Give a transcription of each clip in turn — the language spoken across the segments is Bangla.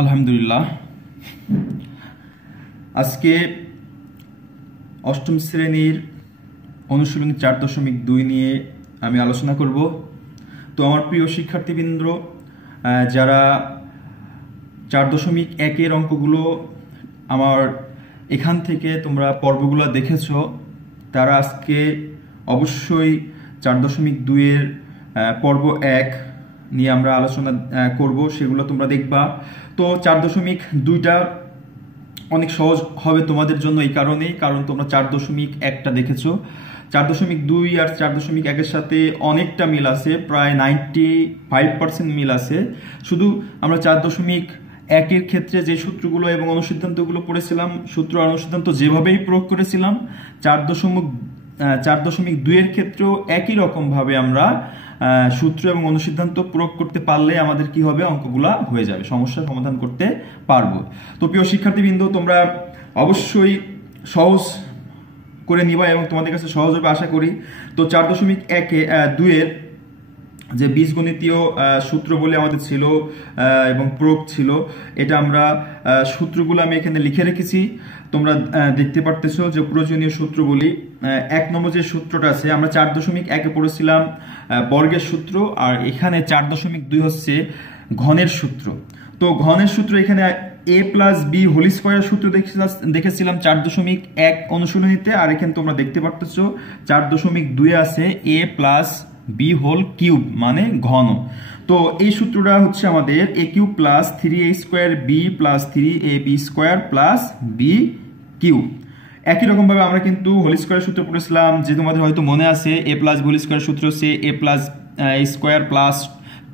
আলহামদুলিল্লাহ, আজকে অষ্টম শ্রেণীর অনুশীলনী 4.2 নিয়ে আমি আলোচনা করব। তো আমার প্রিয় শিক্ষার্থীবৃন্দ, যারা 4.1 অঙ্কগুলো আমার এখান থেকে তোমরা পর্বগুলো দেখেছো, তারা আজকে অবশ্যই 4.2 এর পর্ব 1 নিয়ে আমরা আলোচনা করব, সেগুলো তোমরা দেখবা। তো 4.2টা অনেক সহজ হবে তোমাদের জন্য এই কারণেই, কারণ তোমরা 4.1টা দেখেছো। 4.2 আর 4.1 এর সাথে অনেকটা মিল আছে, প্রায় 95% মিল আছে। শুধু আমরা 4.1 এর ক্ষেত্রে যে সূত্রগুলো এবং অনুসিদ্ধান্তগুলো পড়েছিলাম, সূত্র আর অনুসিদ্ধান্ত যেভাবেই প্রয়োগ করেছিলাম, 4.2 এর ক্ষেত্রেও একই রকম ভাবে আমরা সূত্র এবং অনুসিদ্ধান্ত প্রয়োগ করতে পারলে আমাদের কি হবে, অঙ্কগুলা হয়ে যাবে, সমস্যার সমাধান করতে পারবো। তো প্রিয় শিক্ষার্থীবৃন্দ, তোমরা অবশ্যই সহজ করে নিবা এবং তোমাদের কাছে সহজ হবে আশা করি। তো 4.2 এর যে বীজগণিতীয় সূত্র বলে আমাদের ছিল এবং প্রয়োগ ছিল, এটা আমরা সূত্রগুলো আমি এখানে লিখে রেখেছি, তোমরা দেখতে পারতেছো যে প্রয়োজনীয় সূত্র বলি। 1 নম্বর যে সূত্রটা আছে, আমরা 4.1 পড়েছিলাম বর্গের সূত্র, আর এখানে 4.2 হচ্ছে ঘনের সূত্র। তো ঘনের সূত্র এখানে a plus B whole square সূত্র দেখেছিলাম 4.1 অনুশীলনীতে, আর এখানে তোমরা দেখতে পারতেছো 4.2 আছে a plus B whole cube মানে ঘন। তো এই সূত্রটা হচ্ছে আমাদের a cube plus 3a square B plus 3ab square plus b cube. একই রকম ভাবে আমরা কিন্তু হোল স্কয়ার সূত্র পড়েছিলাম, যে তোমাদের হয়তো মনে আছে a প্লাস হোল স্কয়ার সূত্র হচ্ছে a plus square plus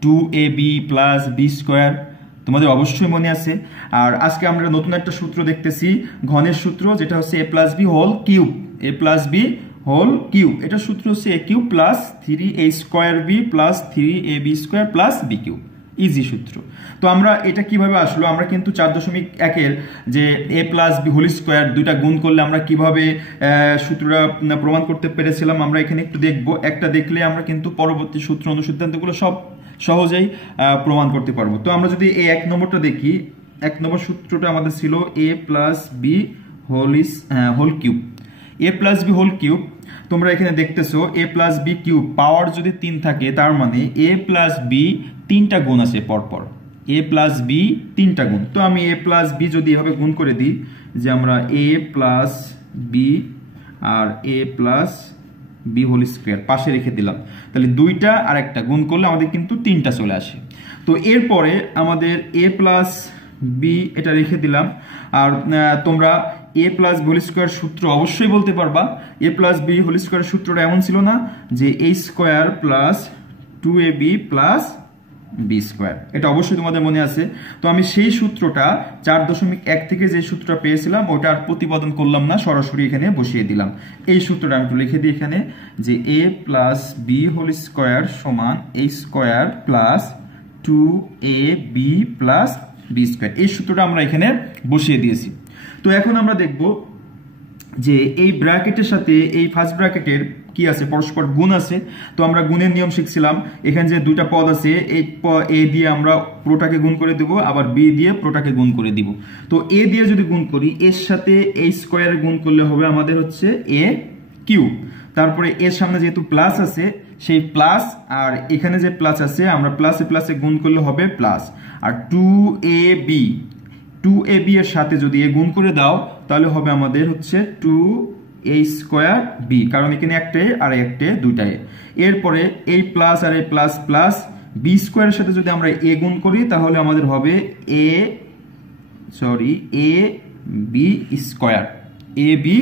2ab plus b square, তোমাদের অবশ্যই মনে আছে। আর আজকে আমরা নতুন একটা সূত্র দেখতেছি, ঘনের সূত্র, যেটা হচ্ছে a plus B whole cube, a plus B whole cube. এটা সূত্র হচ্ছে a cube plus 3a square B plus 3ab square plus b cube, easy সূত্র। তো আমরা এটা কিভাবে আসলো, আমরা কিন্তু 4.1 এর যে a plus B whole square দুইটা গুণ করলে আমরা কিভাবে সূত্রটা প্রমাণ করতে পেরেছিলাম, আমরা এখানে একটু দেখবো। একটা দেখলে আমরা কিন্তু পরবর্তী সূত্র অনুসিদ্ধান্তগুলো সব সহজেই প্রমাণ করতে পারবো। তো আমরা যদি এই 1 নম্বরটা দেখি, 1 নম্বর সূত্রটা আমাদের ছিল a plus B whole cube, a plus B whole cube. তোমরা এখানে দেখতেছো a plus b cube, power যদি 3 থাকে তার মানে a প্লাস বি 3টা গুণ আছে পরপর, a প্লাস বি 3টা গুণ। তো আমি a প্লাস বি যদি এভাবে গুণ করে দিই, যে আমরা a প্লাস বি আর a plus B whole square পাশে রেখে দিলাম, তাহলে 2টা আর একটা গুণ করলে আমাদের কিন্তু 3টা চলে আসে। তো এরপরে আমাদের a প্লাস বি এটা রেখে দিলাম। আর তোমরা a plus B whole square সূত্র অবশ্যই বলতে পারবা। a plus B whole square সূত্রটা এমন ছিল না যে a square plus 2ab plus b square, এটা অবশ্যই তোমাদের মনে আছে। তো আমি সেই সূত্রটা 4.1 থেকে যে সূত্রটা পেয়েছিলাম ওটা আর প্রতিপাদন করলাম না, সরাসরি এখানে বসিয়ে দিলাম। এই সূত্রটা আমি একটু লিখে দিই এখানে, যে a plus B whole square সমান a square plus 2ab plus b square, এই সূত্রটা আমরা এখানে বসিয়ে দিয়েছি। তো এখন আমরা দেখব যে এই ব্র্যাকেটের সাথে এই ফার্স্ট ব্র্যাকেটের কি আছে, পরস্পর গুণ আছে। তো আমরা গুণের নিয়ম শিখছিলাম, এখানে যে দুইটা পদ আছে, এই a দিয়ে আমরা পুরোটাকে গুণ করে দেব, আবার b দিয়ে পুরোটাকে গুণ করে দিব। তো a দিয়ে যদি গুণ করি, এর সাথে a স্কোয়ার গুণ করলে হবে আমাদের হচ্ছে a কিউব। তারপরে এর সামনে যেহেতু প্লাস আছে, সেই প্লাস আর এখানে যে প্লাস আছে, আমরা প্লাসে প্লাসে গুণ করলে হবে প্লাস। আর 2ab এর সাথে যদি এ গুণ করে দাও, তাহলে হবে আমাদের হচ্ছে 2a স্কোয়ার বি, কারণ এখানে একটা আর একটা দুইটা এ। এরপরে এই প্লাস আর এই প্লাস প্লাস বি স্কোয়ারের সাথে যদি আমরা এ গুণ করি, তাহলে আমাদের হবে এ বি স্কোয়ার, এ বি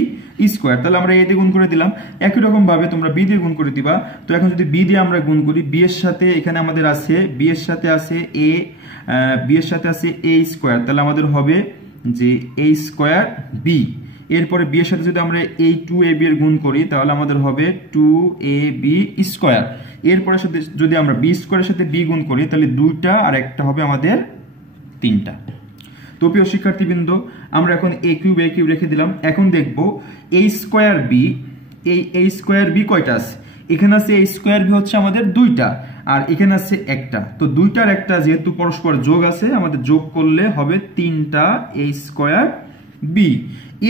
স্কোয়ার। তাহলে আমরা এ দিয়ে গুণ করে দিলাম। একই রকম ভাবে তোমরা বি দিয়ে গুণ করে দিবা। তো এখন যদি বি দিয়ে আমরা গুণ করি, বি এর সাথে এখানে আমাদের আছে, বি এর সাথে আছে এ, বি এর সাথে আছে এ স্কোয়ার, তাহলে আমাদের হবে যে এ স্কোয়ার বি। এরপরে বি এর সাথে যদি আমরা এই 2ab এর গুণ করি, তাহলে আমাদের হবে 2ab স্কোয়ার। এরপরে সাথে যদি আমরা বি স্কোয়ারের সাথে বি গুণ করি, তাহলে 2টা আর একটা হবে আমাদের 3টা। তো প্রিয় শিক্ষার্থীবৃন্দ, আমরা এখন a কিউব রেখে দিলাম। এখন দেখব a স্কোয়ার বি, এই a স্কোয়ার বি কয়টা আছে, এখানে আছে a স্কয়ার b হচ্ছে আমাদের দুইটা, আর এখানে আছে একটা। তো দুইটার একটা যেহেতু পরস্পর যোগ আছে, আমাদের যোগ করলে হবে 3টা a স্কয়ার b।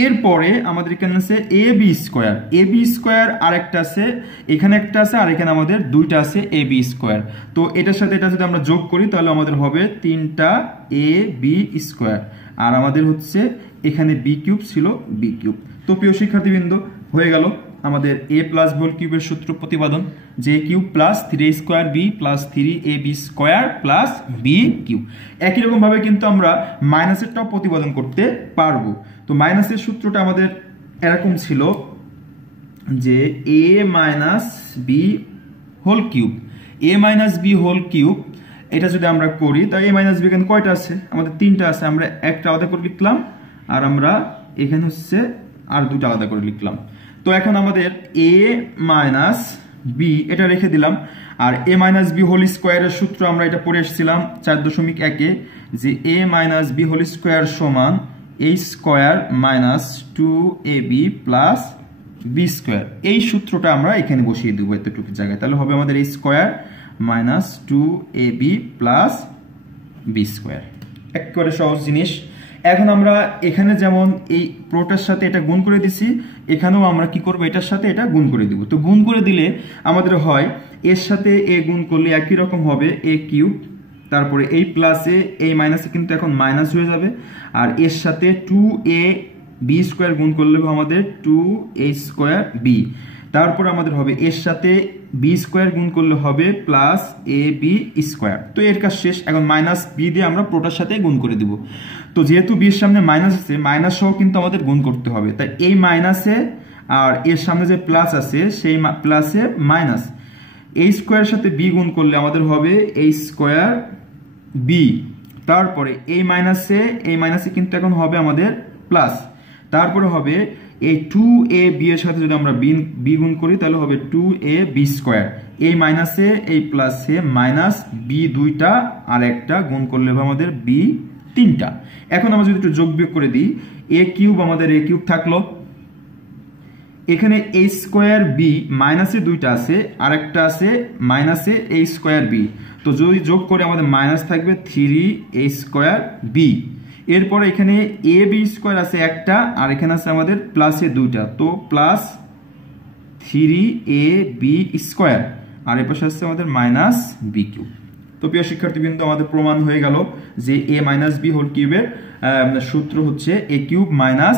এরপরে আমাদের এখানে আছে ab স্কয়ার, ab স্কয়ার আর একটা আছে, এখানে একটা আছে, আর এখানে আমাদের দুইটা আছে ab স্কয়ার। তো এটার সাথে এটা যদি আমরা যোগ করি তাহলে আমাদের হবে 3টা ab স্কয়ার, আর আমাদের হচ্ছে এখানে b কিউব ছিল b কিউব। তো প্রিয় শিক্ষার্থীবৃন্দ, হয়ে গেল আমাদের a প্লাস b হোল কিউবের সূত্র প্রতিপাদন, j cube plus 3a square b plus 3ab square plus b cube. একই রকম ভাবে কিন্তু আমরা মাইনাসেরটাও প্রতিপাদন করতে পারবো। তো মাইনাসের সূত্রটা আমাদের এরকম ছিল যে a minus b whole cube, a minus b whole cube, এটা যদি আমরা করি তাই a মাইনাস b এখানে কয়টা আছে? আমাদের 3টা আছে, আমরা একটা আলাদা করে লিখলাম, আর আমরা এখানে হচ্ছে আর দুটো আলাদা করে লিখলাম। তো এখন আমাদের a মাইনাস b এটা রেখে দিলাম, আর a মাইনাস b হোল স্কয়ারের সূত্র আমরা এটা পড়ে এসেছিলাম 4.1 যে a minus b whole square সমান a square minus 2ab plus b square. এই সূত্রটা আমরা এখানে বসিয়ে দেবো এতটুকু জায়গায়, তাহলে হবে আমাদের a square minus 2ab plus b square. একেবারে সহজ জিনিস। এখন আমরা এখানে যেমন এই প্রোটার সাথে এটা গুণ করে দিছি, এখানেও আমরা কি করব, এটার সাথে এটা গুণ করে দিব। তো গুণ করে দিলে আমাদের হয় এর সাথে এ গুণ করলে একই রকম হবে a কিউব, তারপরে এই প্লাসে এই মাইনাসে কিন্তু এখন মাইনাস হয়ে যাবে, আর এর সাথে 2ab স্কয়ার গুণ করলে আমাদের 2a স্কয়ার b, তারপর আমাদের হবে এর সাথে b স্কয়ার গুণ করলে হবে প্লাস ab স্কয়ার। তো এর কাজ শেষ। এখন মাইনাস b দিয়ে আমরা প্রোটার সাথে গুণ করে দিব। তো যেহেতু b এর সামনে মাইনাস আছে, মাইনাস সহ কিন্তু আমাদের গুণ করতে হবে, তাই এই মাইনাসে আর এর সামনে যে প্লাস আছে সেই প্লাসে মাইনাস a স্কয়ারের সাথে b গুণ করলে আমাদের হবে a স্কয়ার b, তারপরে এই মাইনাসে কিন্তু এখন হবে আমাদের প্লাস, তারপরে হবে এই 2ab এর সাথে যদি আমরা b গুণ করি তাহলে হবে 2ab স্কয়ার, এই মাইনাসে এই প্লাসে মাইনাস b দুইটা আর একটা গুণ করলে হবে আমাদের b তিনটা। এখন আমরা যদি একটু যোগ বিয়োগ করে দিই, a কিউব আমাদের a কিউব থাকলো, এখানে a স্কয়ার b মাইনাসে দুইটা আছে, আর একটা আছে মাইনাসে a স্কয়ার b, তো যদি যোগ করে আমাদের মাইনাস থাকবে 3a স্কয়ার b। এরপরে এখানে ab স্কয়ার আছে একটা, আর এখানে আছে আমাদের প্লাসে দুইটা, তো প্লাস 3ab স্কয়ার, আর এর পাশে আছে আমাদের মাইনাস b কিউব। তো প্রিয় শিক্ষার্থীবৃন্দ, আমাদের প্রমাণ হয়ে গেল যে a মাইনাস b হোল কিউবের সূত্র হচ্ছে a cube minus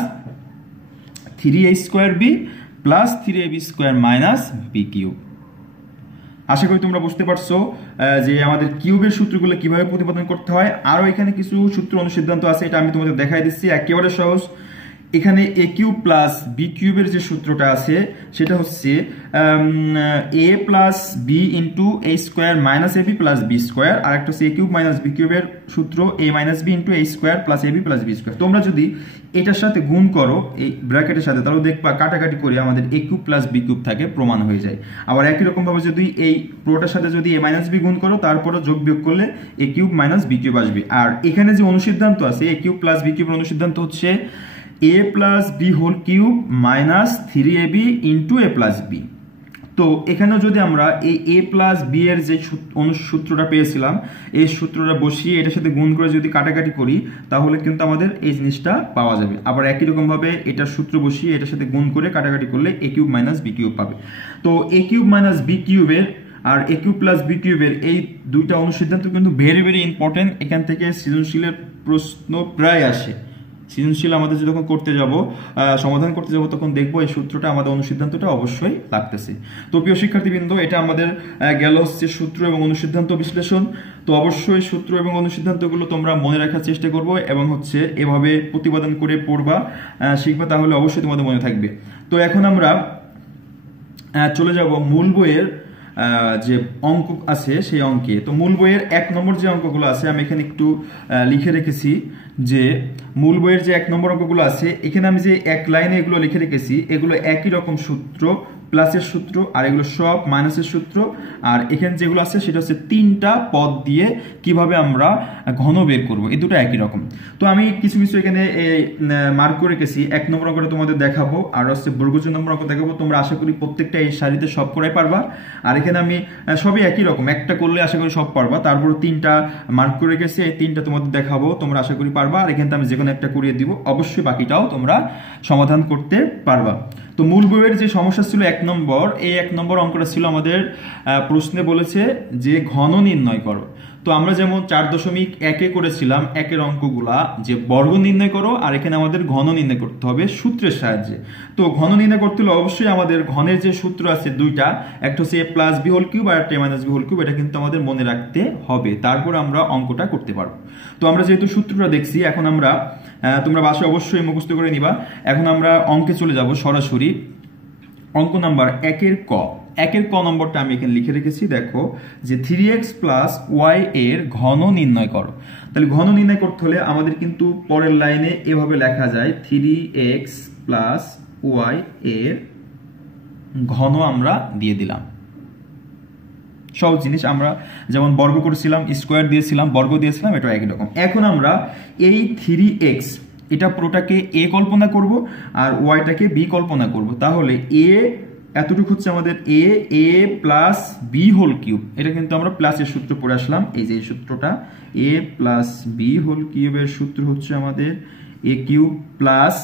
3a square b plus 3ab square minus b cube. আশা করি তোমরা বুঝতে পারছো যে আমাদের কিউবের সূত্রগুলো কিভাবে প্রতিপাদন করতে হয়। আরও এখানে কিছু সূত্র অনুসিদ্ধান্ত আছে, এটা আমি তোমাদের দেখাই দিচ্ছি, একেবারে সহজ। এখানে a কিউব প্লাস b কিউবের যে সূত্রটা আছে সেটা হচ্ছে a plus b into a square minus ab plus b square, আর একটা হচ্ছে a কিউব মাইনাস b কিউবের সূত্র a minus b into a square plus ab plus b square. তোমরা যদি এটার সাথে গুণ করো এই ব্র্যাকেটের সাথে, তাহলে দেখবা কাটাকাটি করে আমাদের a cube plus b cube থাকে, প্রমাণ হয়ে যায়। আবার একই রকম ভাবে যদি এই পুরোটার সাথে যদি a মাইনাস b গুণ করো, তারপরে যোগ বিয়োগ করলে a cube minus b cube আসবে। আর এখানে যে অনুসিদ্ধান্ত আছে a কিউব প্লাস b কিউবের অনুসিদ্ধান্ত হচ্ছে a plus b whole cube minus 3ab into a plus b। তো এখানেও যদি আমরা এই a প্লাস b এর যে সূত্রটা পেয়েছিলাম, এই সূত্রটা বসিয়ে এটার সাথে গুণ করে যদি কাটাকাটি করি তাহলে কিন্তু আমাদের এই জিনিসটা পাওয়া যাবে। আবার একই রকম ভাবে এটার সূত্র বসিয়ে এটার সাথে গুণ করে কাটাকাটি করলে a cube minus b cube পাবে। তো a কিউব মাইনাস b কিউবের আর a কিউব প্লাস b কিউবের এই দুইটা অনুসিদ্ধান্ত কিন্তু ভেরি ভেরি ইম্পর্টেন্ট। এখান থেকে সৃজনশীলের প্রশ্ন প্রায় আসে। সৃজনশীল আমাদের যখন করতে যাব, সমাধান করতে যাব, তখন দেখবো এই সূত্রটা আমাদের অনুসিদ্ধান্তটা অবশ্যই লাগতেছে। তো প্রিয় শিক্ষার্থীবৃন্দ, এটা আমাদের গেল হচ্ছে সূত্র এবং অনুসিদ্ধান্ত বিশ্লেষণ। তো অবশ্যই সূত্র এবং অনুসিদ্ধান্তগুলো তোমরা মনে রাখার চেষ্টা করবো এবং হচ্ছে এভাবে প্রতিপাদন করে পড়বা, শিখবা, তাহলে অবশ্যই তোমাদের মনে থাকবে। তো এখন আমরা চলে যাব মূল বইয়ের যে অঙ্ক আছে সেই অঙ্কে। তো মূল বইয়ের 1 নম্বর যে অঙ্কগুলো আছে আমি এখানে একটু লিখে রেখেছি, যে মূল বইয়ের যে 1 নম্বর অঙ্কগুলো আছে এখানে আমি যে এক লাইনে এগুলো লিখে রেখেছি, এগুলো একই রকম সূত্র প্লাসের সূত্র, আর এগুলো সব মাইনাসের সূত্র। আর এখানে যেগুলো আছে সেটা হচ্ছে 3টা পদ দিয়ে কিভাবে আমরা ঘন বের করব, এই দুটো একই রকম। তো আমি কিছু কিছু এখানে মার্ক করে রেখেছি, 1 নম্বর অঙ্কটা তোমাদের দেখাবো, আর হচ্ছে বর্গজ নম্বর অঙ্ক দেখাবো। তোমরা আশা করি প্রত্যেকটা এই সারিতে সব করাই পারবা। আর এখানে আমি সবই একই রকম, একটা করলে আশা করি সব পারবা। তারপর 3টা মার্ক করে রেখেছি, এই 3টা তোমাদের দেখাবো, তোমরা আশা করি পারবা। আর এখানে আমি যে কোনো একটা করিয়ে দিব, অবশ্যই বাকিটাও তোমরা সমাধান করতে পারবা। তো মূল বইয়ের যে সমস্যা ছিল 1 নম্বর, এই 1 নম্বর অঙ্কটা ছিল আমাদের প্রশ্নে বলেছে যে ঘন নির্ণয় করো। তো আমরা যেমন 4.1-এ করেছিলাম একের অঙ্কগুলা যে বর্গ নির্ণয় করো, আর এখানে আমাদের ঘন নির্ণয় করতে হবে সূত্রের সাহায্যে। তো ঘন নির্ণয় করতে হলে অবশ্যই আমাদের ঘনের যে সূত্র আছে দুইটা, একটা হচ্ছে a plus B whole cube আর একটা a minus B whole cube, এটা কিন্তু আমাদের মনে রাখতে হবে, তারপর আমরা অঙ্কটা করতে পারবো। তো আমরা যেহেতু সূত্রটা দেখছি, এখন আমরা তোমরা বাসায় অবশ্যই মুখস্থ করে নিবা। এখন আমরা অঙ্কে চলে যাব সরাসরি। অঙ্ক নাম্বার 1-এর ক নম্বরটা আমি এখানে লিখে রেখেছি, দেখো যে 3x প্লাস ওয়াই এর ঘন নির্ণয় করো। তাহলে ঘন নির্ণয় করতে হলে আমাদের কিন্তু পরের লাইনে এভাবে লেখা যায় 3x প্লাস ওয়াই এর ঘন আমরা দিয়ে দিলাম। সব জিনিস আমরা যেমন বর্গ করেছিলাম, স্কোয়ার দিয়েছিলাম, বর্গ দিয়েছিলাম, এটা একই রকম। এখন আমরা এই 3x এটা পুরোটাকে a কল্পনা করব আর ওয়াইটাকে b কল্পনা করব। তাহলে a এতটুকু হচ্ছে আমাদের a plus B whole cube, এটা কিন্তু আমরা প্লাসের সূত্র পড়ে আসলাম। এই যে সূত্রটা a প্লাস বি হোল কিউবের সূত্র হচ্ছে আমাদের a cube plus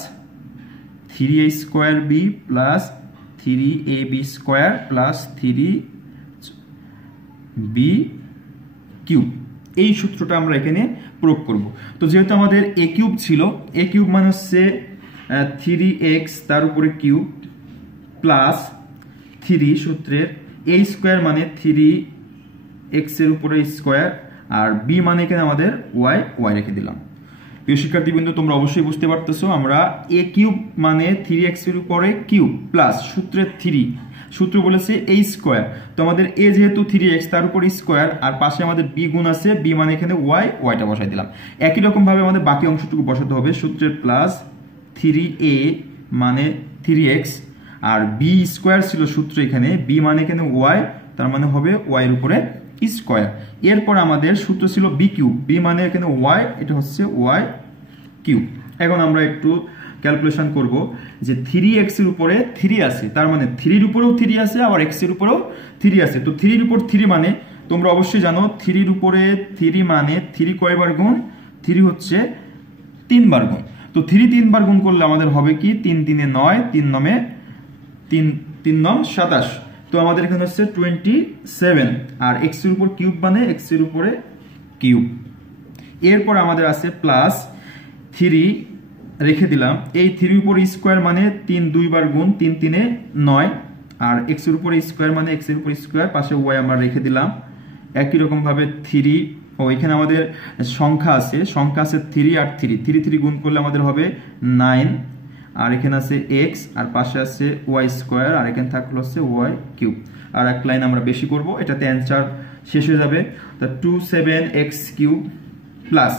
3a square b plus 3ab square plus 3b cube. এই সূত্রটা আমরা এখানে প্রয়োগ করব। তো যেহেতু আমাদের a কিউব ছিল, a কিউব মানে হচ্ছে 3x তার উপরে কিউব প্লাস 3 সূত্রের a স্কোয়ার মানে 3x এর উপরে স্কোয়ার, আর b মানে এখানে আমাদের y রেখে দিলাম। প্রিয় শিক্ষার্থীবৃন্দ, তোমরা অবশ্যই বুঝতে পারতেছো, আমরা a কিউব মানে 3x এর উপরে কিউব প্লাস সূত্রের 3, সূত্র বলেছে a স্কোয়ার। তো আমাদের a যেহেতু 3x তার উপর স্কোয়ার, আর পাশে আমাদের b গুণ আছে, b মানে এখানে yটা বসাই দিলাম। একই রকম ভাবে আমাদের বাকি অংশটুকু বসাতে হবে, সূত্রের প্লাস 3a মানে 3x, আর b স্কোয়ার ছিল সূত্র এখানে, b মানে এখানে y, তার মানে হবে y এর উপরে স্কোয়ার। এরপর আমাদের সূত্র ছিল b কিউব, b মানে এখানে y, এটা হচ্ছে y কিউব। এখন আমরা একটু ক্যালকুলেশন করব যে 3x এর উপরে 3 আছে, তার মানে 3 এর উপরেও 3 আছে, আবার x এর উপরেও 3 আছে। তো 3 এর উপর 3 মানে তোমরা অবশ্যই জানো 3 এর উপরে 3 মানে 3 কয়বার গুণ, 3 হচ্ছে 3 বার গুণ। তো 3 3 বার গুণ করলে আমাদের হবে কি 3 3 9, 3 9 3 9 27। তো আমাদের এখানে হচ্ছে 27, আর x এর উপর কিউব মানে x এর উপরে কিউব। এরপর আমাদের আছে প্লাস 3 রেখে দিলাম, এই 3 উপর স্কোয়ার মানে 3 2 বার গুণ, 3 3 9, আর x এর উপর স্কোয়ার মানে x এর উপর স্কোয়ার, পাশে y আমরা রেখে দিলাম। একই রকম ভাবে 3, এখানে আমাদের সংখ্যা আছে 3 আর 3 গুণ করলে আমাদের হবে 9, আর এখানে আছে x, আর পাশে আছে y স্কোয়ার, আর এখানে থাকলো হচ্ছে y কিউব। আর এক লাইন আমরা বেশি করব, এটাতে অ্যান্সার শেষ হয়ে যাবে। তা 27x কিউব প্লাস,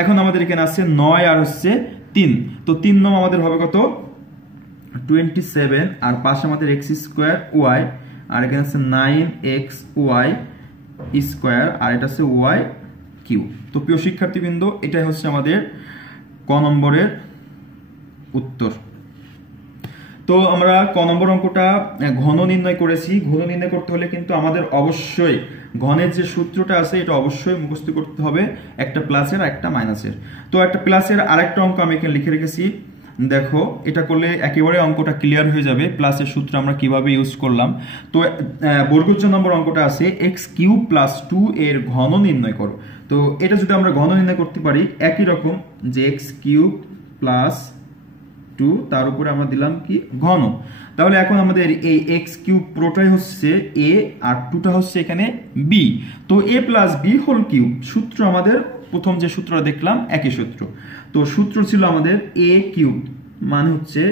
এখন আমাদের এখানে আছে 9 আর হচ্ছে 3, তো 3 9 আমাদের হবে কত 27, আর পাশে আমাদের x স্কোয়ার y, আর এখানে আছে 9xy স্কোয়ার, আর এটা হচ্ছে y কিউব। তো প্রিয় শিক্ষার্থীবৃন্দ, এটাই হচ্ছে আমাদের ক নম্বরের উত্তর। তো আমরা ক নম্বর অঙ্কটা ঘন নির্ণয় করেছি। ঘন নির্ণয় করতে হলে কিন্তু আমাদের অবশ্যই ঘনের যে সূত্রটা আছে এটা অবশ্যই মুখস্থ করতে হবে, একটা প্লাসের আর একটা মাইনাসের। তো একটা প্লাসের আরেকটা অঙ্ক আমি এখানে লিখে রেখেছি, দেখো এটা করলে একেবারে অঙ্কটা ক্লিয়ার হয়ে যাবে প্লাসের সূত্র আমরা কিভাবে ইউজ করলাম। তো বর্গজ নম্বর অঙ্কটা আছে x কিউব প্লাস 2 এর ঘন নির্ণয় করো। তো এটা যদি আমরা ঘন নির্ণয় করতে পারি, একই রকম যে x কিউব প্লাস 2 তার উপরে আমরা দিলাম কি ঘন। তাহলে এখন আমাদের এই x কিউব পুরোটাই হচ্ছে a, আর 2টা হচ্ছে এখানে b। তো a plus b whole cube সূত্র আমাদের প্রথম যে সূত্রটা দেখলাম একই সূত্র। তো সূত্র ছিল আমাদের a কিউব মানে হচ্ছে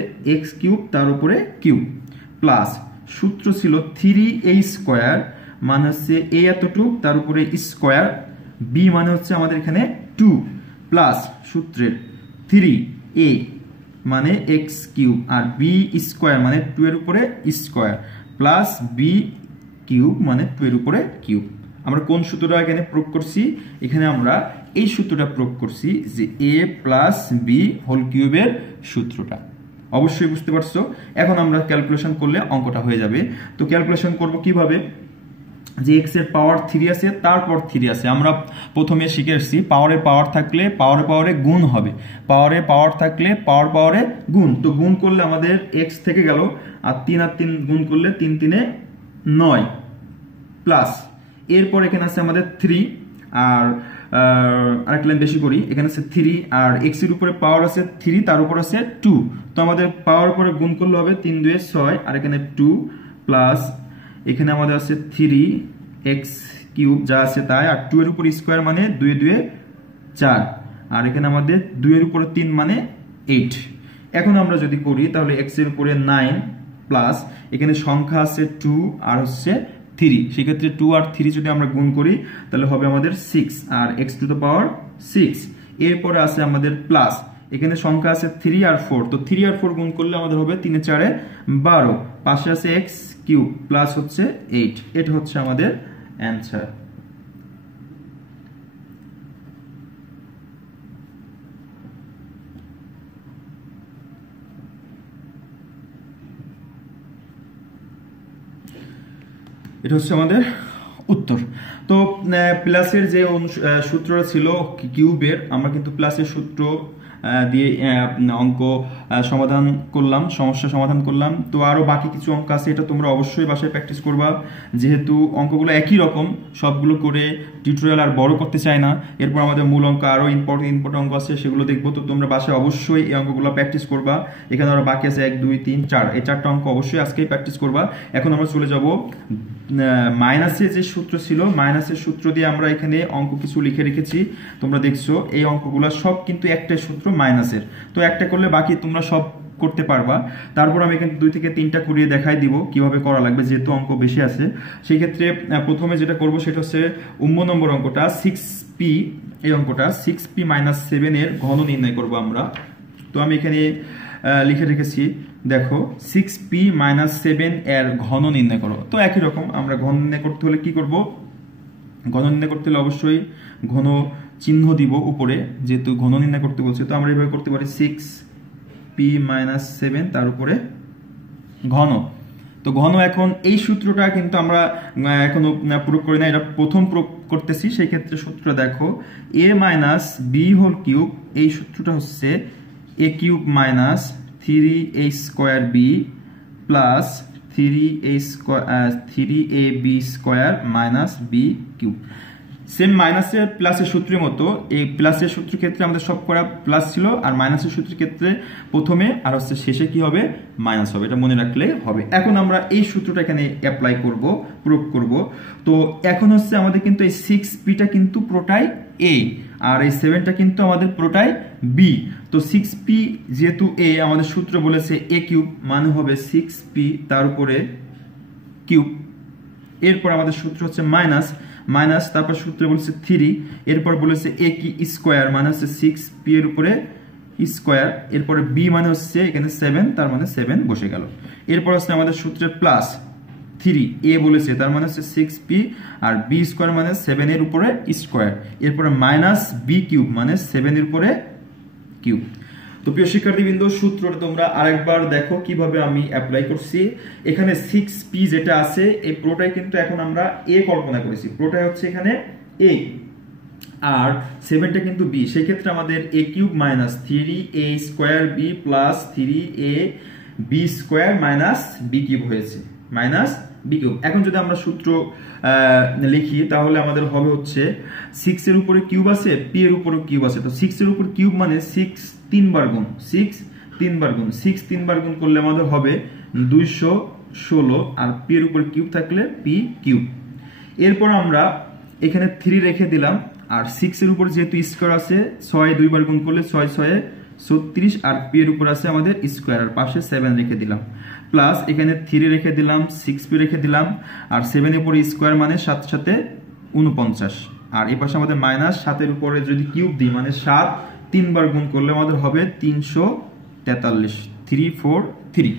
x কিউব তার উপরে কিউব, প্লাস সূত্র ছিল 3a স্কোয়ার মানে হচ্ছে a এতটুক তার উপরে স্কোয়ার, b মানে হচ্ছে আমাদের এখানে 2, প্লাস সূত্রের 3a মানে x কিউব, আর b স্কোয়ার মানে 2 এর উপরে স্কোয়ার, প্লাস বি কিউব মানে 2 এর উপরে কিউব। আমরা কোন সূত্রটা এখানে প্রয়োগ করছি? এখানে আমরা এই সূত্রটা প্রয়োগ করছি যে a প্লাস বি হোল কিউবের সূত্রটা। অবশ্যই বুঝতে পারছো। এখন আমরা ক্যালকুলেশন করলে অঙ্কটা হয়ে যাবে। তো ক্যালকুলেশন করব কিভাবে? যে x এর পাওয়ার 3 আছে, তারপর 3 আছে। আমরা প্রথমে শিখে এসেছি পাওয়ারে থাকলে পাওয়ারে গুণ হবে, পাওয়ার থাকলে পাওয়ারে গুণ। তো গুণ করলে আমাদের x থেকে গেল, আর 3 আর 3 গুণ করলে 3 3 9 প্লাস এরপর এখানে আছে আমাদের 3 আর আরেকটা লাইন বেশি করি, এখানে আছে 3 আর x এর উপরে পাওয়ার আছে 3, তার উপর আছে 2। তো আমাদের পাওয়ার উপরে গুণ করলে হবে 3 2 6 আর এখানে 2 প্লাস এখানে আমাদের আছে 3x কিউব যা আছে তাই, আর 2 এর উপর স্কয়ার মানে 2 2 4 আর এখানে আমাদের 2 এর উপর 3 মানে 8। এখন আমরা যদি করি তাহলে x এর উপরে 9 প্লাস এখানে সংখ্যা আছে 2 আর হচ্ছে 3, সেক্ষেত্রে 2 আর 3 যদি আমরা গুণ করি তাহলে হবে আমাদের 6 আর x টু দ্য পাওয়ার 6। এরপরে আছে আমাদের প্লাস এখানে সংখ্যা আছে 3 আর 4, তো 3 আর 4 গুণ করলে আমাদের হবে 3 4 12, পাশে আছে x কিউব প্লাস হচ্ছে 8। এটা হচ্ছে আমাদের অ্যানসার। এটা হচ্ছে আমাদের উত্তর। তো প্লাসের যে সূত্রটা ছিল কিউবের, আমরা কিন্তু প্লাসের সূত্র দিয়ে অঙ্ক সমাধান করলাম, সমস্যা সমাধান করলাম। তো আরও বাকি কিছু অঙ্ক আছে, এটা তোমরা অবশ্যই বাসায় প্র্যাকটিস করবা, যেহেতু অঙ্কগুলো একই রকম, সবগুলো করে টিউটোরিয়াল আর বড় করতে চাই না। এরপর আমাদের মূল অঙ্ক আরও ইম্পর্টেন্ট অঙ্ক আছে, সেগুলো দেখবো। তো তোমরা বাসায় অবশ্যই এই অঙ্কগুলো প্র্যাকটিস করবা। এখানে আরও বাকি আছে 1 2 3 4, এই 4টা অঙ্ক অবশ্যই আজকেই প্র্যাকটিস করবা। এখন আমরা চলে যাব মাইনাসের যে সূত্র ছিল, মাইনাসের সূত্র দিয়ে আমরা এখানে অঙ্ক কিছু লিখে রেখেছি। তোমরা দেখছো এই অঙ্কগুলো সব কিন্তু একটাই সূত্র মাইনাসের, তো একটা করলে বাকি তোমরা সব করতে পারবা। তারপর আমি এখানে 2 থেকে 3টা করিয়ে দেখাই দিব কিভাবে করা লাগবে, যেহেতু অঙ্ক বেশি আছে। সেই ক্ষেত্রে প্রথমে যেটা করব সেটা হচ্ছে নম্বর অঙ্কটা 6p, এই অঙ্কটা 6p - 7 এর ঘন নির্ণয় করব আমরা। তো আমি এখানে লিখে রেখেছি, দেখো 6p - 7 এর ঘন নির্ণয় করো। তো একই রকম আমরা ঘন নির্ণয় করতে হলে কি করব? ঘন নির্ণয় করতে হলে অবশ্যই ঘন চিহ্ন দিব উপরে, যেহেতু ঘন নির্ণয় করতে বলছে। তো আমরা এভাবে করতে পারি 6p - 7 তার উপরে ঘন। তো ঘন, এখন এই সূত্রটা কিন্তু আমরা এখনো প্রয়োগ করি না, এটা প্রথম প্রয়োগ করতেছি। সেই ক্ষেত্রে সূত্রটা দেখো a - b হোল কিউব, এই সূত্রটা হচ্ছে a cube minus 3a² b plus 3ab square minus b cube. Same মাইনাসের প্লাসের সূত্রের মতো এই প্লাসের সূত্রের ক্ষেত্রে আমাদের সব করা প্লাস ছিল, আর মাইনাসের সূত্রের ক্ষেত্রে প্রথমে আর হচ্ছে শেষে কি হবে? মাইনাস হবে। এটা মনে রাখলে হবে। এখন আমরা এই সূত্রটা এখানে অ্যাপ্লাই করব, প্রয়োগ করব। তো এখন হচ্ছে আমাদের কিন্তু এই 6pটা কিন্তু পুরোটাই a, আর এই 7টা কিন্তু আমাদের পুরোটাই b। তো 6p যেহেতু a, আমাদের সূত্র বলেছে a কিউব মানে হবে 6p তার উপরে কিউব। এরপর আমাদের সূত্র হচ্ছে মাইনাস, তারপর সূত্রে বলেছে 3, এরপর বলেছে a কি স্কোয়ার মানে হচ্ছে 6p এর উপরে স্কোয়ার, এরপরে b মানে হচ্ছে এখানে 7, তার মানে 7 বসে গেল। এরপর হচ্ছে আমাদের সূত্রের প্লাস 3a বলেছে, তার মানে হচ্ছে 6p আর b স্কোয়ার মানে 7 এর উপরে স্কোয়ার, এরপরে মাইনাস b কিউব মানে 7 এর উপরে কিউব। তো প্রিয় শিক্ষার্থীবৃন্দ, সূত্রটা তোমরা আরেকবার দেখো কিভাবে আমি অ্যাপ্লাই করছি। এখানে 6p যেটা আছে এই পুরোটাই কিন্তু এখন আমরা a কল্পনা করেছি, পুরোটাই হচ্ছে এখানে a, আর 7টা কিন্তু b। সেই ক্ষেত্রে আমাদের a cube minus 3a² b plus 3ab square minus b cube হয়েছে, মাইনাস b কিউব। এখন যদি আমরা সূত্র লিখি তাহলে আমাদের হবে হচ্ছে 6 এর উপরে কিউব আছে, p এর উপরে কিউব আছে। তো 6 এর উপর কিউব মানে 6 3 বার গুণ, 6 3 বার গুণ, 6 3 বার গুণ করলে আমাদের হবে 216, আর p এর উপর কিউব থাকলে p কিউব। এরপর আমরা এখানে 3 রেখে দিলাম, আর 6 এর উপর যেহেতু স্কয়ার আছে 6 2 বার গুণ করলে 6 6 36, আর p এর উপর আছে আমাদের স্কয়ার, আর পাশে 7 রেখে দিলাম, প্লাস এখানে 3 রেখে দিলাম, 6p রেখে দিলাম, আর 7 এর উপর স্কয়ার মানে 7 7 49, আর এই পাশে আমাদের মাইনাস 7 এর উপরে যদি কিউব দিই মানে 7 3 বার গুণ করলে আমাদের হবে 343, 343।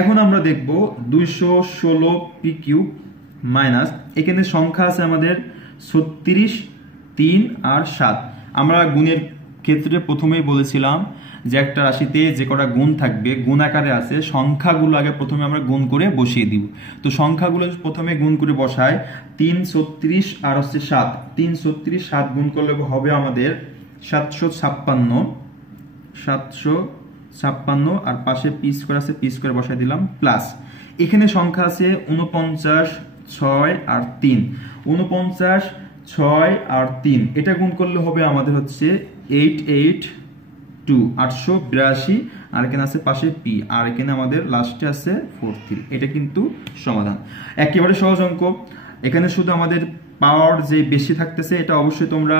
এখন আমরা দেখব 216 পি কিউব মাইনাস, এখানে সংখ্যা আছে আমাদের 36, 3 আর 7। আমরা গুণের ক্ষেত্রে প্রথমেই বলেছিলাম যে একটা রাশিতে যে কটা গুণ থাকবে গুণ আকারে আছে, সংখ্যাগুলো আগে প্রথমে আমরা গুণ করে বসিয়ে দিব। তো সংখ্যাগুলো প্রথমে গুণ করে বসায় 3, 36 আর হচ্ছে 7। 3, 36, 7 গুণ করলে হবে আমাদের 756 আর পাশে পি স্কোয়ার আছে, পি স্কোয়ার বসাই দিলাম প্লাস এখানে সংখ্যা আছে 49, 6 আর 3। 49, 6 আর 3 এটা গুণ করলে হবে আমাদের হচ্ছে 882, 882। আর এখানে আছে পাশে পি, আর এখানে আমাদের লাস্টে আছে 43। এটা কিন্তু সমাধান, একেবারে সহজ অঙ্ক। এখানে শুধু আমাদের পাওয়ার যে বেশি থাকতেছে এটা অবশ্যই তোমরা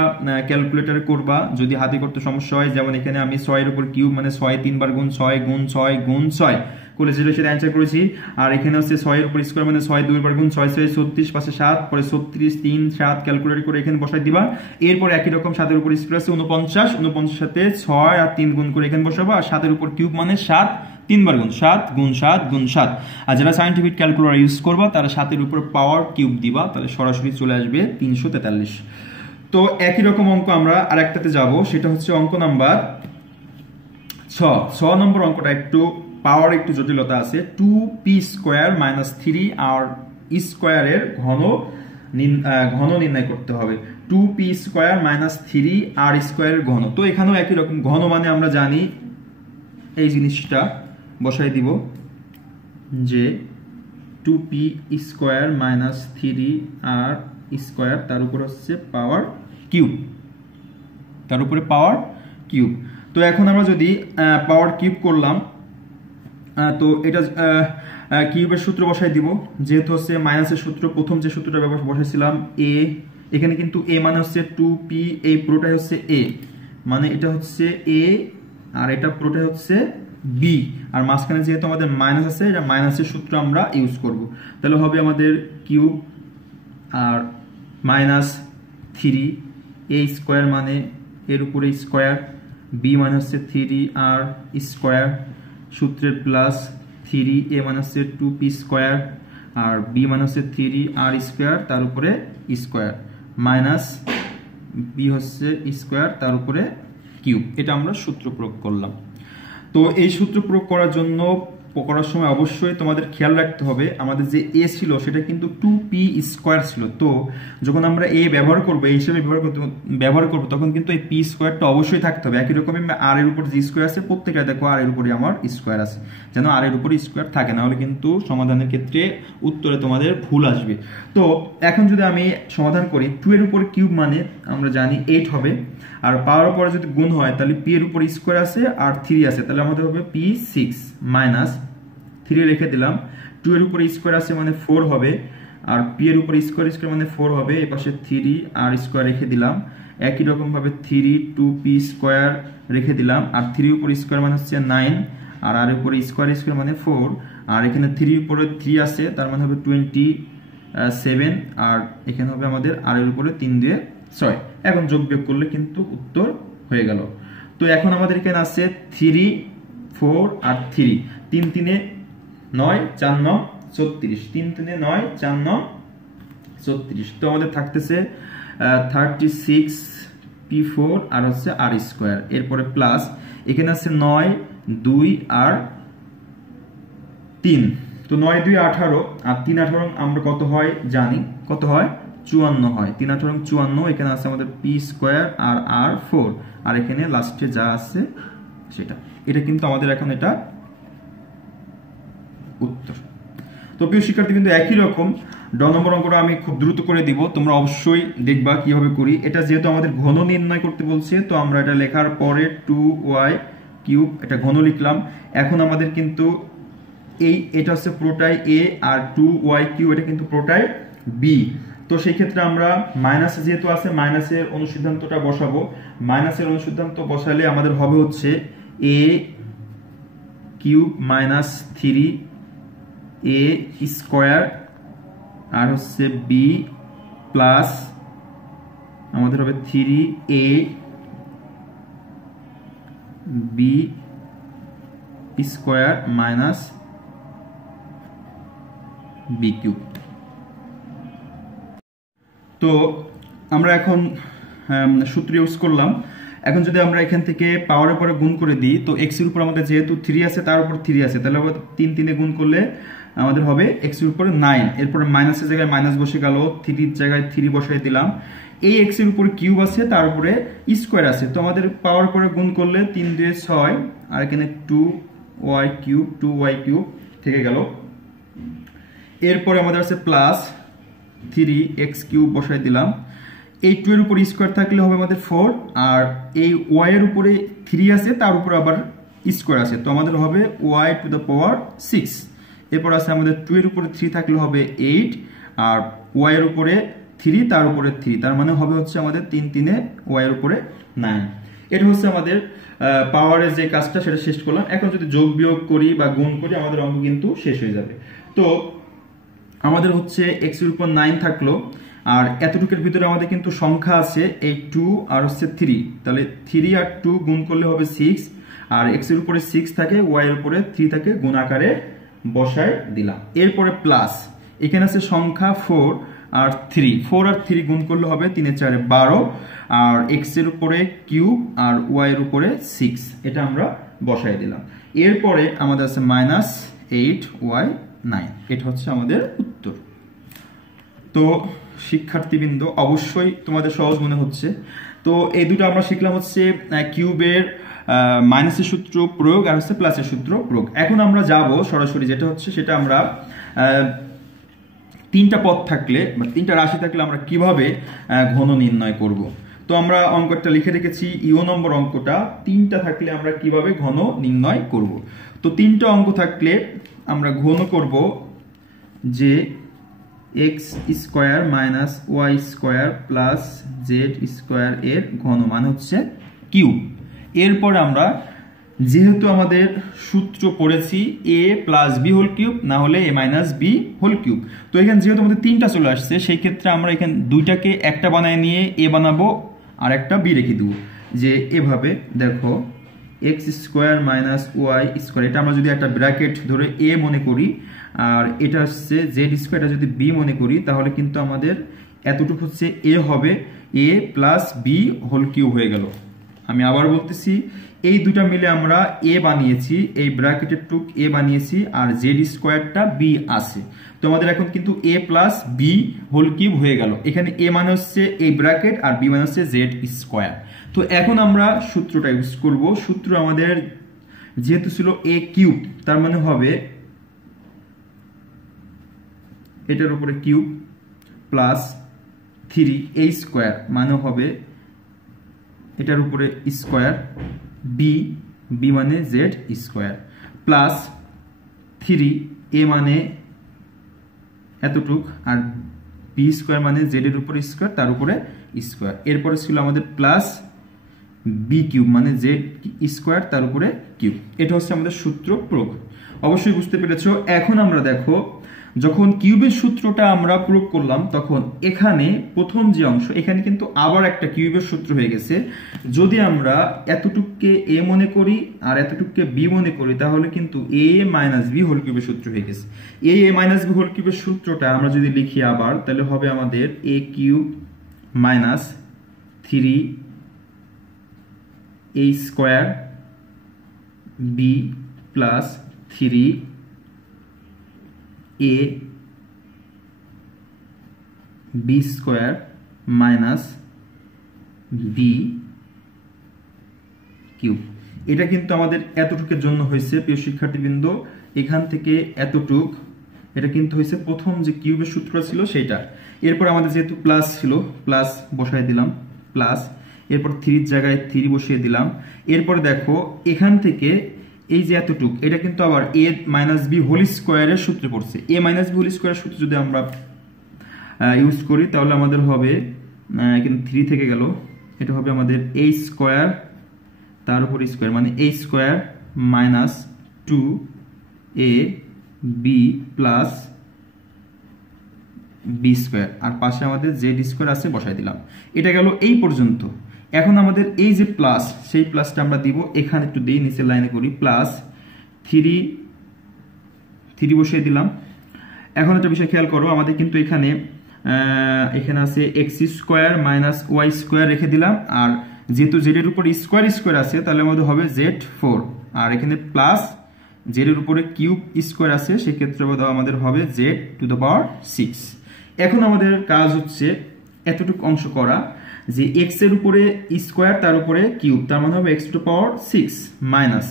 ক্যালকুলেটরে করবা যদি হাতে করতে সমস্যা হয়। যেমন এখানে আমি 6 এর উপর কিউব মানে 6 3 বার গুণ 6 গুণ 6 গুণ 6 করে যেটা সেটা অ্যান্সার করেছি। আর এখানে হচ্ছে 6 এর উপর স্কয়ার মানে 6 2 বার গুণ 6 6 36 পাশে 7 পরে 36 3 7 ক্যালকুলেট করে এখানে বসাই দিবা। এরপর একই রকম 7 এর উপর স্কয়ার আছে 49, 49 সাথে 6 আর 3 গুণ করে এখানে বসাবো। আর 7 এর উপর কিউব মানে 7 3 বার গুণ 7 গুণ 7 গুণ 7। আর যারা সায়েন্টিফিক ক্যালকুলেটর ইউজ করবা তারা 7 এর উপর পাওয়ার কিউব দিবা, তাহলে সরাসরি চলে আসবে 343। তো একই রকম অঙ্ক আমরা আরেকটাতে যাব, সেটা হচ্ছে অঙ্ক নাম্বার 6 নম্বর অঙ্কটা একটু পাওয়ার একটু জটিলতা আছে। 2p স্কয়ার মাইনাস 3 আর স্কয়ারের ঘন নির্ণয় করতে হবে। 2p স্কয়ার মাইনাস 3 আর স্কয়ারের ঘন। তো এখানেও একই রকম, ঘন মানে আমরা জানি এই জিনিসটা বসাই দিব যে 2p স্কয়ার মাইনাস 3 আর স্কয়ার তার উপর হচ্ছে পাওয়ার কিউব, তার উপরে পাওয়ার কিউব। তো এখন আমরা যদি পাওয়ার কিউব করলাম, তো এটা কিউবের সূত্র বসাই দিব। যেহেতু হচ্ছে মাইনাসের সূত্র, প্রথম যে সূত্রটা বসাইছিলাম এ, এখানে কিন্তু এ মানে হচ্ছে 2p, এই পুরোটাই হচ্ছে এ, মানে এটা হচ্ছে এ আর এটা পুরোটাই হচ্ছে বি। আর মাঝখানে যেহেতু আমাদের মাইনাস আছে, এটা মাইনাসের সূত্র আমরা ইউজ করব। তাহলে হবে আমাদের কিউব আর মাইনাস 3 এ স্কোয়ার মানে এর উপরে স্কোয়ার, বি মানে হচ্ছে 3 আর স্কোয়ার সূত্রের প্লাস 3 এ মানে হচ্ছে 2p স্কোয়ার আর বি মানে হচ্ছে 3 আর স্কোয়ার তার উপরে স্কোয়ার মাইনাস বি হচ্ছে স্কোয়ার তার উপরে কিউব। এটা আমরা সূত্র প্রয়োগ করলাম। তো এই সূত্র প্রয়োগ করার জন্য করার সময় অবশ্যই তোমাদের খেয়াল রাখতে হবে আমাদের যে এ ছিল সেটা কিন্তু 2p স্কোয়ার ছিল। তো যখন আমরা এ ব্যবহার করবো, এই হিসেবে ব্যবহার করবো, তখন কিন্তু এই পি স্কোয়ারটা অবশ্যই থাকতে হবে। একই রকমই আর এর উপর যে স্কোয়ার আছে প্রত্যেকটা দেখো আর এর উপরে আমার স্কোয়ার আছে, যেন আর এর উপরে স্কোয়ার থাকে, না হলে কিন্তু সমাধানের ক্ষেত্রে উত্তরে তোমাদের ভুল আসবে। তো এখন যদি আমি সমাধান করি, 2 এর উপর কিউব মানে আমরা জানি 8 হবে, আর পাওয়ার পরে যদি গুণ হয় তাহলে পি এর উপর স্কোয়ার আছে আর 3 আছে, তাহলে আমাদের হবে পি 6 মাইনাস 3 রেখে দিলাম। 2 এর উপর স্কোয়ার আছে মানে 4 হবে, আর পি এর উপর স্কোয়ার মানে 4 হবে, এই পাশে 3 আর স্কোয়ার রেখে দিলাম। একই রকম ভাবে 3 2p স্কোয়ার রেখে দিলাম, আর 3 উপর স্কোয়ার মানে হচ্ছে 9 আর এর উপরে স্কোয়ার মানে 4, আর এখানে 3 উপরে 3 আছে তার মানে হবে 27, আর এখানে হবে আমাদের আর এর উপরে 3 দিয়ে 6। এখন যোগ বিয়োগ করলে কিন্তু উত্তর হয়ে গেল। তো এখন আমাদের এখানে আছে 3 4 আর 3, 3 3 9 4 9 34, 3 3 9 4 9 34। তো আমাদের থাকতেছে 36p4 আর হচ্ছে আর স্কোয়ার, এরপরে প্লাস এখানে আছে 9 2 আর 3। তো 9 2 18 আর 3 18 আমরা কত হয় জানি, কত হয় 54 হয়। 3 18 54, এখানে আছে আমাদের পি স্কোয়ার আর আর 4, আর এখানে লাস্টে যা আছে সেটা। এটা কিন্তু আমাদের এখন এটা উত্তর। তো প্রিয় শিক্ষার্থী, কিন্তু একই রকম নম্বর অঙ্কটা আমি খুব দ্রুত করে দিব, তোমরা অবশ্যই দেখবা কিভাবে করি। এটা যেহেতু আমাদের ঘন নির্ণয় করতে বলছে, তো আমরা এটা লেখার পরে 2y কিউব এটা ঘন লিখলাম। এখন আমাদের কিন্তু এটা হচ্ছে পুরোটাই এ আর 2y কিউব এটা কিন্তু পুরোটাই বি। তো সেই ক্ষেত্রে আমরা মাইনাস যেহেতু আছে মাইনাসের অনুসিদ্ধান্তটা বসাবো। মাইনাসের অনুসিদ্ধান্ত বসালে আমাদের হবে হচ্ছে a cube minus 3 A square আর হচ্ছে বি প্লাস আমাদের হবে 3a b square minus B cube. তো আমরা এখন সূত্র ইউজ করলাম। এখন যদি আমরা এখান থেকে পাওয়ারের পরে গুণ করে দিই, তো এক্স এর উপর আমাদের যেহেতু 3 আছে, তার উপর 3 আছে, তাহলে আবার 3 3 গুণ করলে আমাদের হবে এক্স এর উপরে 9। এরপরে মাইনাসের জায়গায় মাইনাস বসে গেল, 3 এর জায়গায় 3 বসাই দিলাম। এই এক্স এর উপরে কিউব আছে, তার উপরে স্কোয়ার আছে, তো আমাদের পাওয়ার পরে গুণ করলে 3 2 6, আর এখানে 2y কিউব 2y কিউব থেকে গেল। এরপরে আমাদের আছে প্লাস 3x কিউব বসাই দিলাম। এই 2 এর উপর স্কোয়ার থাকলে হবে আমাদের 4, আর এই y এর উপরে 3 আছে, তার উপরে আবার স্কোয়ার আছে, তো আমাদের হবে y টু দ্য পাওয়ার 6। এরপর আছে আমাদের 2 এর উপরে 3 থাকলে হবে 8, আর y এর উপরে 3, তার উপরে 3, তার মানে হবে হচ্ছে আমাদের 3 3 y এর উপরে 9। এটা হচ্ছে আমাদের পাওয়ারের যে কাজটা, সেটা শেষ করলাম। এখন যদি যোগ বিয়োগ করি বা গুণ করি, আমাদের অঙ্ক কিন্তু শেষ হয়ে যাবে। তো আমাদের হচ্ছে x এর উপর 9 থাকলো, আর এতটুকুর ভিতরে আমাদের কিন্তু সংখ্যা আছে এই 2 আর হচ্ছে 3, তাহলে 3 আর 2 গুণ করলে হবে 6, আর x এর উপরে 6 থাকে, y এর উপরে 3 থাকে, গুণ আকারে বসায় দিলাম। এরপরে প্লাস এখানে আছে সংখ্যা 4 আর 3, 4 আর 3 গুণ করলে হবে 3 4 12, আর x এর উপরে কিউব আর y এর উপরে 6, এটা আমরা বসায় দিলাম। এরপরে আমাদের আছে -8y9, এটা হচ্ছে আমাদের উত্তর। তো শিক্ষার্থীবৃন্দ, অবশ্যই তোমাদের সহজ মনে হচ্ছে। তো এই দুটো আমরা শিখলাম হচ্ছে কিউবের মাইনাসের সূত্র প্রয়োগ আর হচ্ছে প্লাসের সূত্র প্রয়োগ। এখন আমরা যাব সরাসরি, যেটা হচ্ছে সেটা আমরা তিনটা পদ থাকলে বা তিনটা রাশি থাকলে আমরা কিভাবে ঘন নির্ণয় করব। তো আমরা অঙ্কটা লিখে রেখেছি, ইও নম্বর অঙ্কটা, তিনটা থাকলে আমরা কিভাবে ঘন নির্ণয় করব। তো তিনটা অঙ্ক থাকলে আমরা ঘন করব যে x square minus y square plus z square এর ঘন, মানে হচ্ছে কিউব। এরপর আমরা যেহেতু আমাদের সূত্র পড়েছি এ প্লাস বি হোল কিউব, না হলে এ মাইনাস বি হোল কিউব, তো এখানে যেহেতু আমাদের তিনটা চলে আসছে, সেই ক্ষেত্রে আমরা এখানে দুইটাকে একটা বানায় নিয়ে এ বানাবো আর একটা বি রেখে দেবো। যে এভাবে দেখো, x square minus y square, এটা আমরা যদি একটা ব্র্যাকেট ধরে এ মনে করি, আর এটা হচ্ছে জেড স্কোয়ার, এটা যদি বি মনে করি, তাহলে কিন্তু আমাদের এতটুকু হচ্ছে এ হবে, এ প্লাস বি হোল কিউব হয়ে গেল। আমি আবার বলতেছি, এই দুটা মিলে আমরা এ বানিয়েছি, এই ব্র্যাকেটের টুক এ বানিয়েছি, আর জেড স্কোয়ারটা বি আছে, তো আমাদের এখন কিন্তু এ প্লাস বি হোল কিউব হয়ে গেল। এখানে এ মানে হচ্ছে এই ব্র্যাকেট, আর বি মানে হচ্ছে জেড স্কোয়ার। তো এখন আমরা সূত্রটা ইউজ করব। সূত্র আমাদের যেহেতু ছিল এ কিউব, তার মানে হবে এটার উপরে কিউব প্লাস 3 এ স্কোয়ার, মানে হবে এটার উপরে স্কোয়ার, বি বি মানে জেড স্কোয়ার, প্লাস 3 এ মানে এতটুক, আর বি স্কোয়ার মানে জেড এর উপরে স্কোয়ার, তার উপরে স্কোয়ার। এরপরে ছিল আমাদের প্লাস বি কিউব মানে জেড স্কোয়ার, তার উপরে কিউব। এটা হচ্ছে আমাদের সূত্র প্রয়োগ। অবশ্যই বুঝতে পেরেছো। এখন আমরা দেখো, যখন কিউবের সূত্রটা আমরা প্রয়োগ করলাম, তখন এখানে প্রথম যে অংশ, এখানে কিন্তু আবার একটা কিউবের সূত্র হয়ে গেছে। যদি আমরা এতটুককে এ মনে করি আর এতটুককে বি মনে করি, তাহলে কিন্তু এ মাইনাস বি হোল কিউবের সূত্র হয়ে গেছে। এই এ মাইনাস বি হোল কিউবের সূত্রটা আমরা যদি লিখি আবার, তাহলে হবে আমাদের A cube minus 3 A square B plus 3 A B square minus B cube. এটা কিন্তু আমাদের এতটুকের জন্য হয়েছে প্রিয় শিক্ষার্থীবৃন্দ। এখান থেকে এতটুক, এটা কিন্তু হয়েছে প্রথম যে কিউবের সূত্র ছিল সেটা। এরপর আমাদের যেহেতু প্লাস ছিল, প্লাস বসাই দিলাম প্লাস, এরপর 3 এর জায়গায় 3 বসিয়ে দিলাম। এরপর দেখো, এখান থেকে এই যে এতটুক, এটা কিন্তু আবার এ মাইনাস বি হোল স্কোয়ারের সূত্রে পড়ছে। এ মাইনাস বি হোল স্কোয়ারের সূত্র যদি আমরা ইউজ করি, তাহলে আমাদের হবে কিন্তু 3 থেকে গেল, এটা হবে আমাদের এ স্কোয়ার তার উপর স্কোয়ার, মানে এ square minus 2 A B plus b square, আর পাশে আমাদের জেড স্কোয়ার আছে, বসাই দিলাম। এটা গেল এই পর্যন্ত। এখন আমাদের এই যে প্লাস, সেই প্লাসটা আমরা দিব এখানে, একটু দিই নিচের লাইনে করি, প্লাস 3 বসিয়ে দিলাম। এখন একটা বিষয় খেয়াল করো, আমাদের কিন্তু এখানে আছে x square minus y square রেখে দিলাম, আর যেহেতু জেড এর উপর স্কোয়ার স্কোয়ার আছে তাহলে আমাদের হবে জেড 4, আর এখানে প্লাস জেড এর উপরে কিউব স্কোয়ার আছে, সেক্ষেত্রে আমাদের হবে জেড টু দ্য পাওয়ার 6। এখন আমাদের কাজ হচ্ছে এতটুকু অংশ করা, যে এক্স এর উপরে স্কোয়ার তার উপরে কিউব, তার মানে হবে x to the power 6 minus,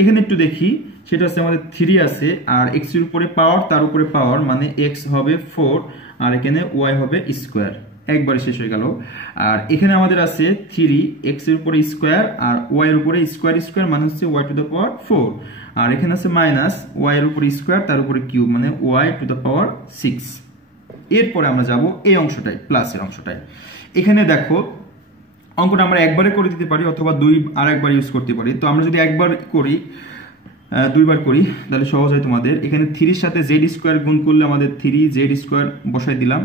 এখানে একটু দেখি, সেটা হচ্ছে আমাদের 3 আছে, আর এক্স এর উপরে পাওয়ার তার উপরে পাওয়ার মানে এক্স হবে 4, আর এখানে ওয়াই হবে স্কোয়ার, একবারে শেষ হয়ে গেল। আর এখানে আমাদের আছে 3 এক্স এর উপরে স্কোয়ার আর ওয়াই এর উপরে স্কোয়ার স্কোয়ার মানে হচ্ছে ওয়াই টু দ্য পাওয়ার 4, আর এখানে আছে মাইনাস ওয়াই এর উপরে স্কোয়ার তার উপরে কিউব মানে ওয়াই টু দ্য পাওয়ার 6। এরপরে আমরা যাব এই অংশটাই, প্লাসের অংশটাই। এখানে দেখো অঙ্কটা আমরা একবারে করে দিতে পারি অথবা আরেকবার ইউজ করতে পারি। তো আমরা যদি একবার করি, দুইবার করি তাহলে সহজ হয় তোমাদের। এখানে 3 এর সাথে জেড স্কোয়ার গুণ করলে আমাদের 3 জেড স্কোয়ার বসাই দিলাম,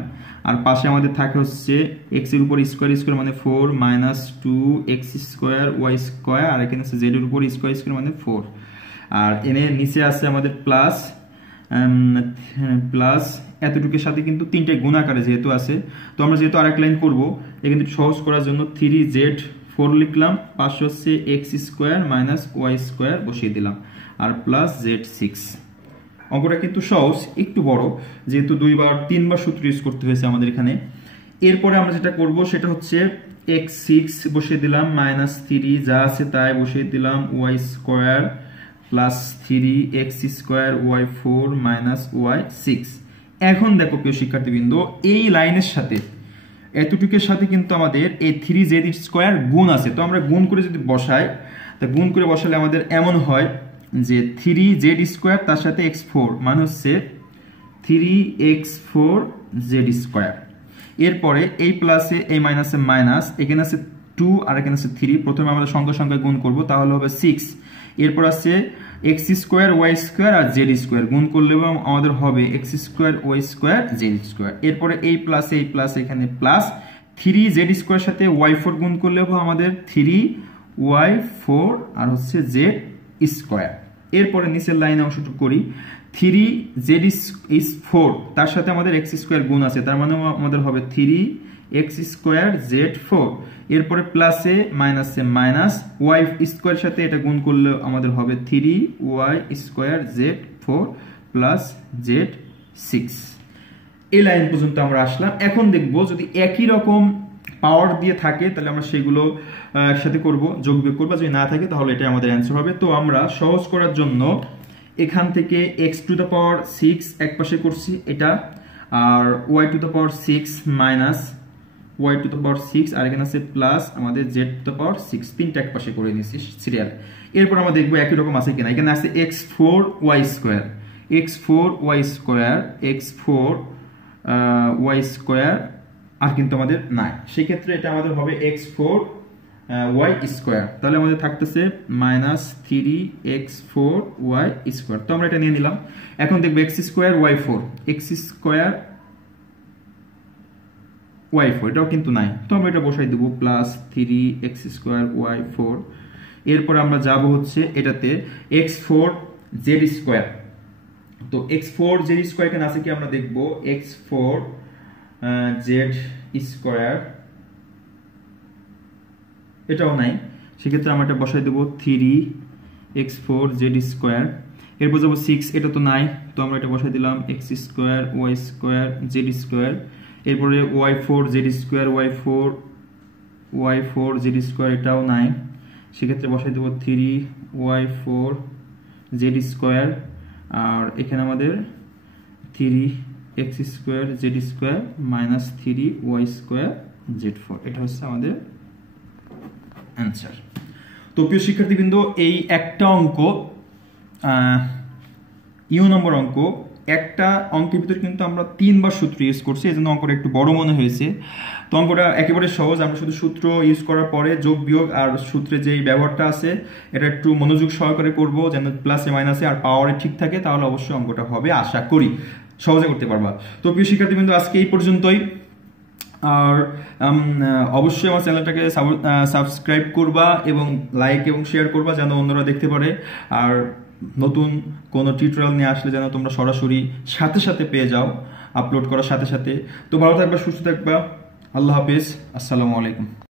আর পাশে আমাদের থাকে হচ্ছে এক্স এর উপর স্কোয়ার স্কোয়ার মানে 4 minus 2 X square Y square, আর এখানে আছে জেড এর উপর স্কোয়ার স্কোয়ার মানে 4, আর এনে নিচে আছে আমাদের প্লাস এতটুকুর সাথে কিন্তু 3টে গুণ আকারে যেহেতু আছে, তো আমরা যেহেতু আরেক লাইন করবো এখানে সহজ করার জন্য 3z4 লিখলাম, পাশে হচ্ছে x square minus y square বসিয়ে দিলাম, আর প্লাস z6। অঙ্কটা কিন্তু সহজ, একটু বড়, যেহেতু 3বার সূত্র ইউজ করতে হয়েছে আমাদের এখানে। এরপরে আমরা যেটা করব সেটা হচ্ছে x6 বসিয়ে দিলাম, মাইনাস 3 যা আছে তাই বসিয়ে দিলাম, y square plus 3x square y 4 minus y 6। এখন দেখো প্রিয় শিক্ষার্থীবৃন্দ, এই লাইনের সাথে এতটুকুর সাথে কিন্তু আমাদের এই 3z স্কোয়ার গুণ আছে, তো আমরা গুণ করে যদি বসাই, তা গুণ করে বসালে আমাদের এমন হয় যে 3z স্কোয়ার তার সাথে x4 মানে হচ্ছে 3x4z স্কোয়ার। এরপরে এই প্লাসে এই মাইনাসে মাইনাস, এখানে আছে 2 আর এখানে আছে 3, প্রথমে আমরা সংখ্যা সংখ্যা গুণ করব তাহলে হবে 6, এরপর আছে এক্স স্কোয়ার ওয়াই স্কোয়ার আর জেড স্কোয়ার গুণ করলে আমাদের হবে x square Y square z square. এরপরে এই প্লাস এখানে প্লাস 3z স্কোয়ার সাথে y4 গুণ করলে হবে আমাদের 3y4 আর হচ্ছে জেড স্কোয়ার। এরপরে নিচের লাইনে অংশটুকু করি, 3z4 তার সাথে আমাদের এক্স স্কোয়ার গুণ আছে, তার মানে আমাদের হবে 3x স্কোয়ার z4। এরপরে প্লাসে মাইনাসে মাইনাস ওয়াই স্কোয়ার সাথে এটা গুণ করলে আমাদের হবে 3y square z4 plus z6। এই লাইন পর্যন্ত আমরা আসলাম। এখন দেখব যদি একই রকম পাওয়ার দিয়ে থাকে তাহলে আমরা সেগুলো একসাথে করব, যোগ বিয়োগ করব, যদি না থাকে তাহলে এটা আমাদের অ্যান্সার হবে। তো আমরা সহজ করার জন্য এখান থেকে x টু দ্য পাওয়ার 6 এক পাশে করছি এটা, আর y to the power 6 minus y to the power 6, আর এখানে আছে প্লাস আমাদের z টু দ্য পাওয়ার 6, তিনটা এক পাশে করে নিয়েছি সিরিয়াল। এরপর আমরা দেখব একই রকম আছে কিনা। এখানে আছে x4y স্কোয়ার x4y স্কোয়ার আর কিন্তু আমাদের নাই, সেক্ষেত্রে এটা আমাদের হবে x4y স্কোয়ার, তাহলে আমাদের থাকতেছে মাইনাস 3x4y স্কোয়ার। তো আমরা এটা নিয়ে নিলাম। এখন দেখবো x স্কোয়ার y4 এটাও কিন্তু নাই, তো আমরা এটা বসাই দেবো প্লাস 3x স্কোয়ার y4। এরপর আমরা যাব হচ্ছে এটাতে x4z স্কোয়ার, তো x4z স্কোয়ার এখানে আছে কি আমরা দেখবো, x4z স্কোয়ার এটাও নাই, সেক্ষেত্রে আমরা এটা বসাই দেবো 3x4z স্কোয়ার। এরপর যাবো 6, এটা তো নাই, তো আমরা এটা বসাই দিলাম x square y square z square. এরপরে y4z স্কোয়ার y4z স্কোয়ার এটাও নাই, সেক্ষেত্রে বসাই দেবো 3y4z স্কোয়ার, আর এখানে আমাদের 3x square z square minus 3y square z4, এটা হচ্ছে আমাদের অ্যান্সার। তো প্রিয় শিক্ষার্থীবৃন্দ, এই একটা অঙ্ক ইউ নম্বর অঙ্ক, একটা অঙ্কের ভিতরে কিন্তু আমরা 3বার সূত্র ইউজ করছি, এই জন্য অঙ্কটা একটু বড় মনে হয়েছে। তো অঙ্কটা একেবারে সহজ, আমরা শুধু সূত্র ইউজ করার পরে যোগ বিয়োগ আর সূত্রে যেই ব্যবহারটা আছে এটা একটু মনোযোগ সহকারে করবো, যেন প্লাসে মাইনাসে আর পাওয়ারে ঠিক থাকে, তাহলে অবশ্যই অঙ্কটা হবে, আশা করি সহজে করতে পারবা। তো প্রিয় শিক্ষার্থীবৃন্দ, আজকে এই পর্যন্তই। আর অবশ্যই আমার চ্যানেলটাকে সাবস্ক্রাইব করবা এবং লাইক এবং শেয়ার করবা যেন অন্যরা দেখতে পারে। আর নতুন কোনো টিউটোরিয়াল নিয়ে আসলে যেন তোমরা সরাসরি সাথে সাথে পেয়ে যাও, আপলোড করার সাথে সাথে। তো ভালো থাকবা, সুস্থ থাকবা, আল্লাহ হাফেজ, আসসালামু আলাইকুম।